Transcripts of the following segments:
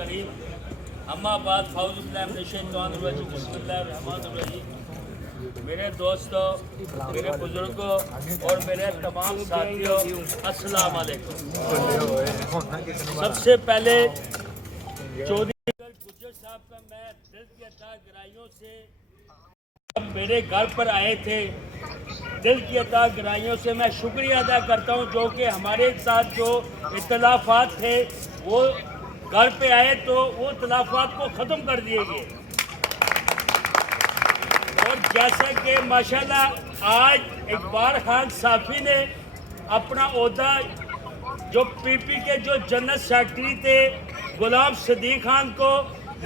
करीम अम्मा बाद फ़ाउज़ुबिल्लाहि बिस्मिल्लाहिर्रहमानिर्रहीम। मेरे दोस्तों, मेरे बुजुर्गों और मेरे तमाम साथियों, अस्सलाम वालेकुम। सबसे पहले चौधरी गुज्जर साहब का मैं दिल की अता गहराइयों से जब मेरे घर पर आए थे, दिल की अता गहराइयों से मैं शुक्रिया अदा करता हूं, जो कि हमारे साथ जो इख्तिलाफात थे वो घर पे आए तो वो इख्तिलाफात को ख़त्म कर दिए गए। और जैसे कि माशाल्लाह आज इकबाल खान साफ़ी ने अपना ओहदा जो पीपी के जो जनरल सेक्रेटरी थे गुलाम सदीक खान को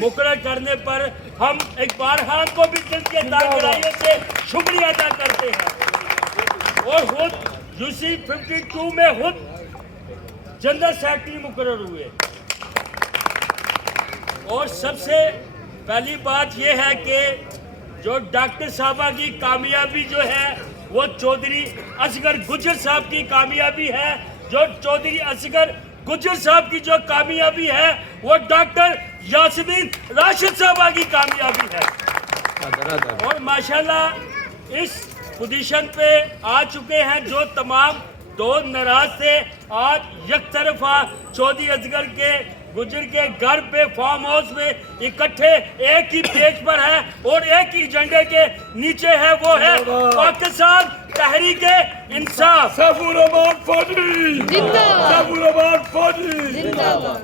मुकर्रर करने पर हम इकबाल खान को भी दिल की गहराइयों से शुक्रिया अदा करते हैं। और खुद यूसी 52 में खुद जनरल सेक्रेटरी मुकर्रर हुए। और सबसे पहली बात यह है कि जो डॉक्टर साहबा की कामयाबी जो है वो चौधरी असगर गुज्जर साहब की कामयाबी है। जो चौधरी असगर गुज्जर साहब की जो कामयाबी है वो डॉक्टर यास्मीन राशिद साहबा की कामयाबी है। और माशाल्लाह इस पोजीशन पे आ चुके हैं जो तमाम दो नाराज थे, आज एक तरफा चौधरी असगर के गुज्जर के घर पे फार्म हाउस में इकट्ठे एक ही पेज पर है और एक ही झंडे के नीचे है, वो है पाकिस्तान तहरीक इंसाफ।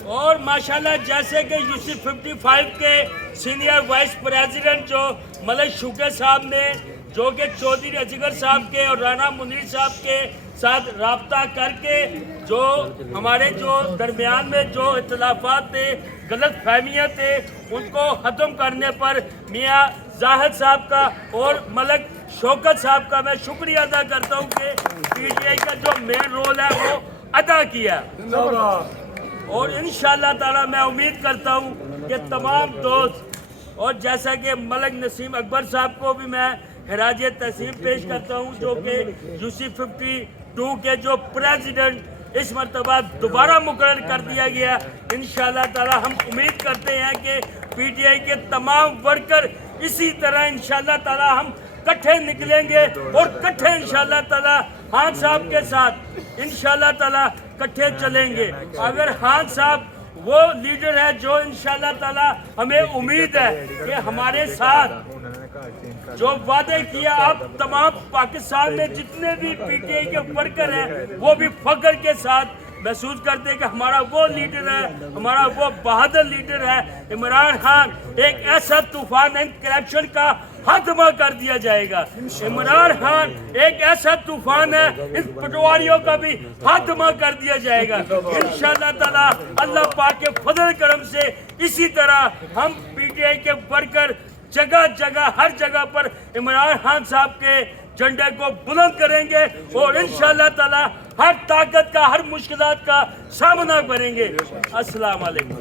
और माशाल्लाह जैसे कि यूसी 55 के सीनियर वाइस प्रेसिडेंट जो मलिक शुक्र साहब ने, जो कि चौधरी असगर साहब के और राना मुनीर साहब के साथ राब्ता करके जो हमारे जो दरमियान में जो इख्तिलाफात थे, गलत फहमियाँ थे, उनको ख़त्म करने पर मियाँ जाहिद साहब का और मलिक शौकत साहब का मैं शुक्रिया अदा करता हूँ कि पीटीआई का जो मेन रोल है वो अदा किया। और इंशाअल्लाह ताला मैं उम्मीद करता हूँ कि तमाम दोस्त, और जैसा कि मलिक नसीम अकबर साहब को भी मैं खराज तहसीन पेश करता हूँ, जो कि यूसी 52 के जो प्रेसिडेंट इस मरतबा दोबारा मुकर्रर कर दिया गया। इंशाअल्लाह ताला हम उम्मीद करते हैं कि पीटीआई के तमाम वर्कर इसी तरह इंशाअल्लाह ताला हम इकट्ठे निकलेंगे और इकट्ठे इंशाअल्लाह ताला खान साहब के साथ इंशाअल्लाह ताला इकट्ठे चलेंगे। अगर खान साहब वो लीडर है जो इंशाअल्लाह ताला हमें उम्मीद है कि हमारे साथ जो वादे किया, अब तमाम पाकिस्तान में जितने भी पीटीआई के वर्कर हैं वो भी फख्र के साथ महसूस करते हैं कि हमारा वो लीडर है, हमारा वो बहादुर लीडर है इमरान खान। एक ऐसा तूफान करप्शन का खात्मा कर दिया जाएगा। इमरान खान एक ऐसा तूफान है, इन पटवारियों का भी खात्मा कर दिया जाएगा इंशाअल्लाह ताला। अल्लाह पाक के फजल करम से इसी तरह हम पीटीआई के वर्कर जगह जगह हर जगह पर इमरान खान साहब के झंडे को बुलंद करेंगे और इंशाअल्लाह ताला हर ताकत का, हर मुश्किलात का सामना करेंगे। अस्सलाम वालेकुम।